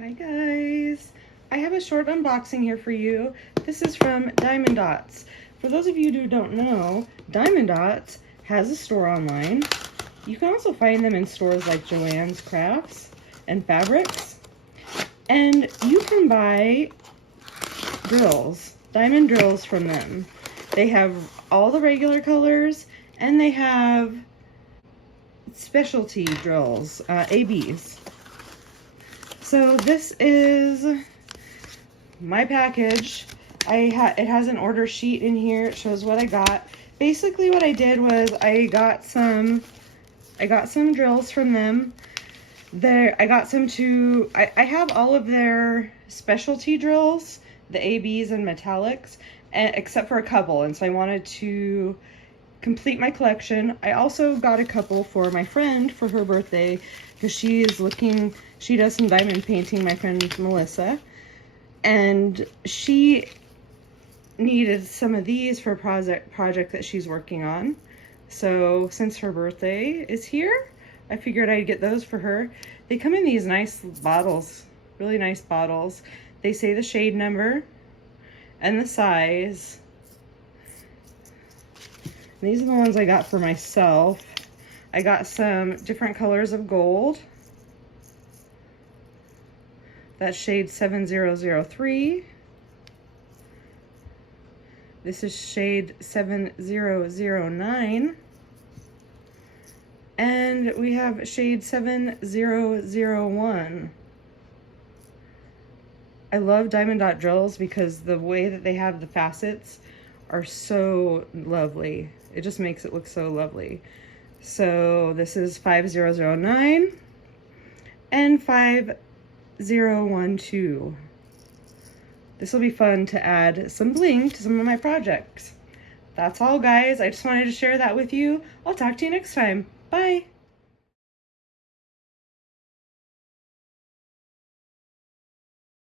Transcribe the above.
Hi guys, I have a short unboxing here for you. This is from Diamonddotz. For those of you who don't know, Diamonddotz has a store online. You can also find them in stores like Joann's Crafts and Fabrics. And you can buy drills, diamond drills from them. They have all the regular colors and they have specialty drills, ABs. So this is my package. It has an order sheet in here. It shows what I got. Basically what I did was I got some drills from them. I have all of their specialty drills, the ABs and metallics, except for a couple, and so I wanted to complete my collection. I also got a couple for my friend for her birthday because she does some diamond painting, my friend Melissa, and she needed some of these for a project that she's working on. So since her birthday is here, I figured I'd get those for her. They come in these nice bottles, really nice bottles. They say the shade number and the size. And these are the ones I got for myself. I got some different colors of gold. That's shade 7003. This is shade 7009. And we have shade 7001. I love Diamonddotz drills because the way that they have the facets are so lovely. It just makes it look so lovely. So this is 5009 and 5012. This will be fun to add some bling to some of my projects. That's all, guys. I just wanted to share that with you. I'll talk to you next time. Bye.